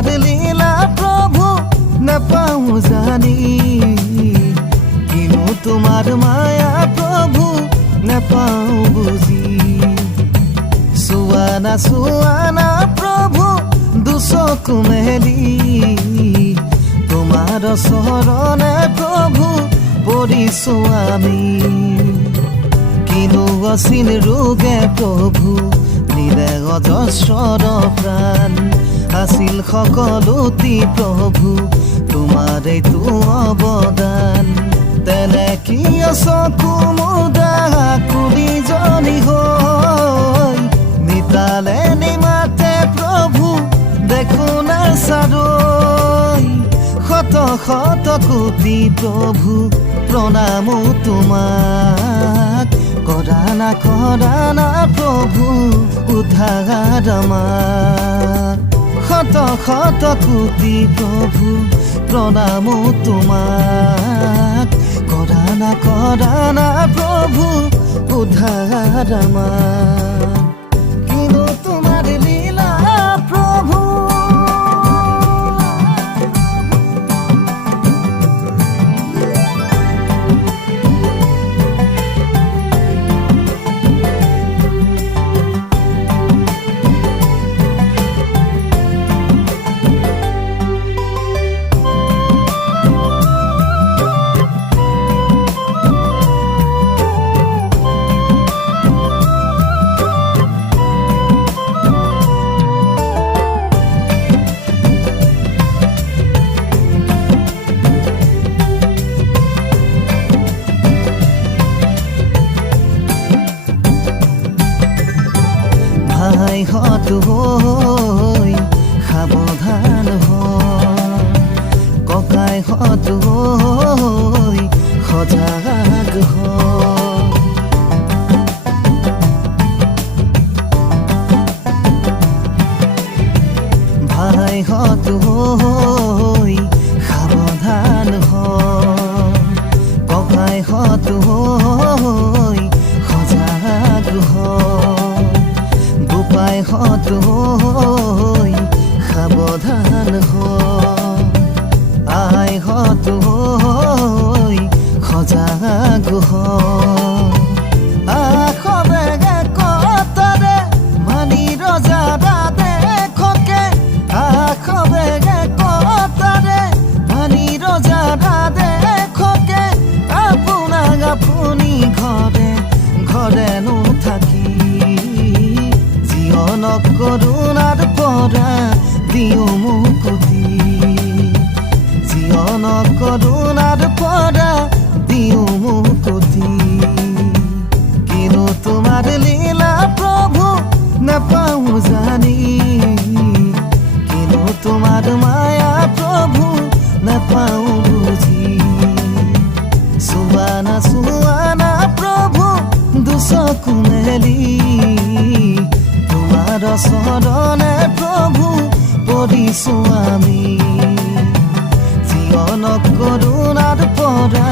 তোমাৰ লীলা প্ৰভু নাপাওঁ জানি কিনো তোমাৰ মায়া প্ৰভু নাপাওঁ বুজি চোৱা না প্ৰভু দুচকু মেলি তোমাৰ চৰণে প্ৰভু পৰিছো আমি কিনো অচিন ৰোগে প্ৰভু নিলে অজস্ৰ প্ৰাণ আছিল সকলোতি প্ৰভু তোমাৰেইতো অৱদান তেনে কিয় চকু মুদা কুলিজনী হৈ নিতালে নিমাতে প্ৰভু দেখো না চাৰৈ শত শত কোটি প্ৰভু প্ৰণামো তোমাক কৰা না প্ৰভু উদ্ধাৰ আমাক শত শত কোটি প্ৰভু প্ৰণামো তোমাক কৰা না প্ৰভু উদ্ধাৰ আমাক কিনো তোমাৰ লীলা প্ৰভু ভাইহঁত হৈ সাৱধান হয় ককাইহঁত হৈ সজাগ হয় ভাইহঁত হৈ সাৱধান হয় ককাইহঁত হৈ সজাগ হয় বোপাইহঁত হৈ সাৱধান হয় আইহঁত হৈ সজাগ হয় আখবেগে কটাৰে মানি ৰজা দেখকে আখবেগে কটাৰে মানি ৰজা দেখকে আপোনাক আপুনি ঘৰে ঘৰেনো থাকি জীৱনক কৰোণাৰ পৰা দিও মুকুতি জীৱনক কৰোণাৰ পৰা দিও মুকুতি কিনো তোমাৰ লীলা প্ৰভু নাপাওঁ জানি কিনো তোমাৰ মায়া প্ৰভু নাপাওঁ বুজি চোৱা না প্ৰভু দুচকু মেলি তোমাৰ চৰণে প্ৰভু পৰিছো আমি জীৱনক কৰোণাৰ পৰা